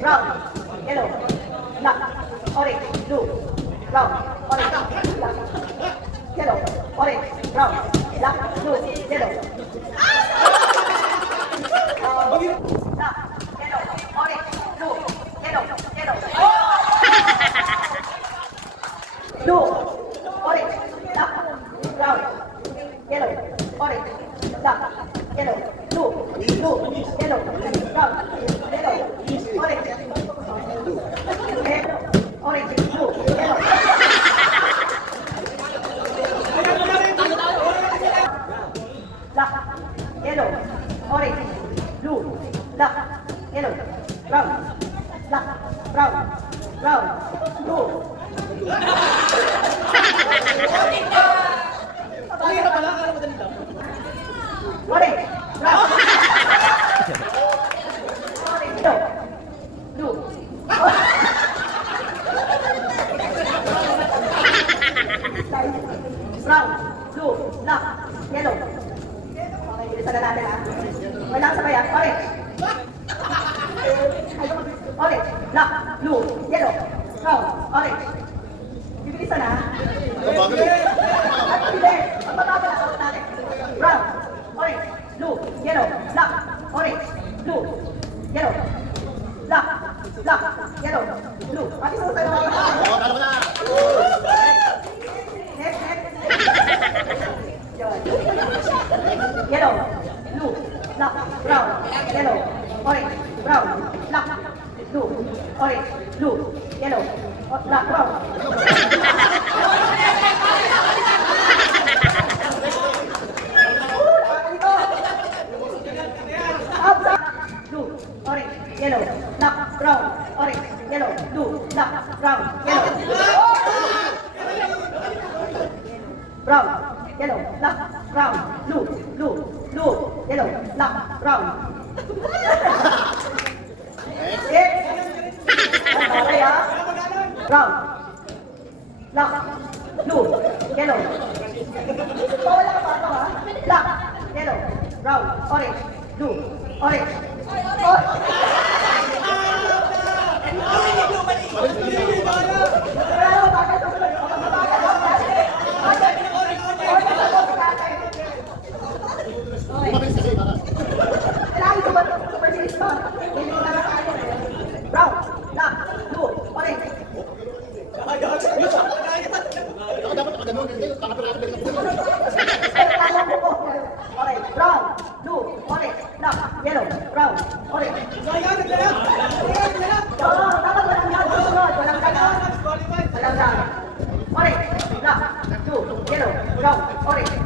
Brown, yellow, black, orange, blue, brown, orange, black, yellow, orange, brown, black, blue, yellow. Black, yellow, orange, blue, yellow, yellow. Blue, orange, black, brown, yellow, orange, black, yellow, blue, blue, yellow, brown, yellow, orange, orange, blue, yellow. Black, yellow, orange, blue, black, yellow, brown, black, brown, brown, blue. Orange, brown, orange, yellow, blue, brown, blue, black, yellow. Okay, bilisan na natin ha. Walang sabayan. Orange. Orange, black, blue, yellow, brown, orange. Bibilisan na. At bilis. Magbabago na sa natin. Brown, orange, blue, yellow, black, orange, blue, yellow, black, black, yellow, blue. Pati sa sa'yo. Next, next. Yellow, blue, black, brown, yellow, orange, brown, black, blue, orange, blue, yellow, black, brown. Blue, orange, yellow, black, brown, orange, yellow, blue, black, brown, yellow. Brown, yellow, black, brown, blue, blue, blue, yellow, black, brown. Six. Okay, ha? Brown, black, blue, yellow. Wala ka pa ito, ha? Black, yellow, brown, orange, blue, orange. Brown, black, blue, orange. Okay, brown, blue, orange, black, yellow, brown, orange. Oo, dapat walang yan. Walang ganon. Walang ganon. Orange, black, blue, yellow, brown, orange.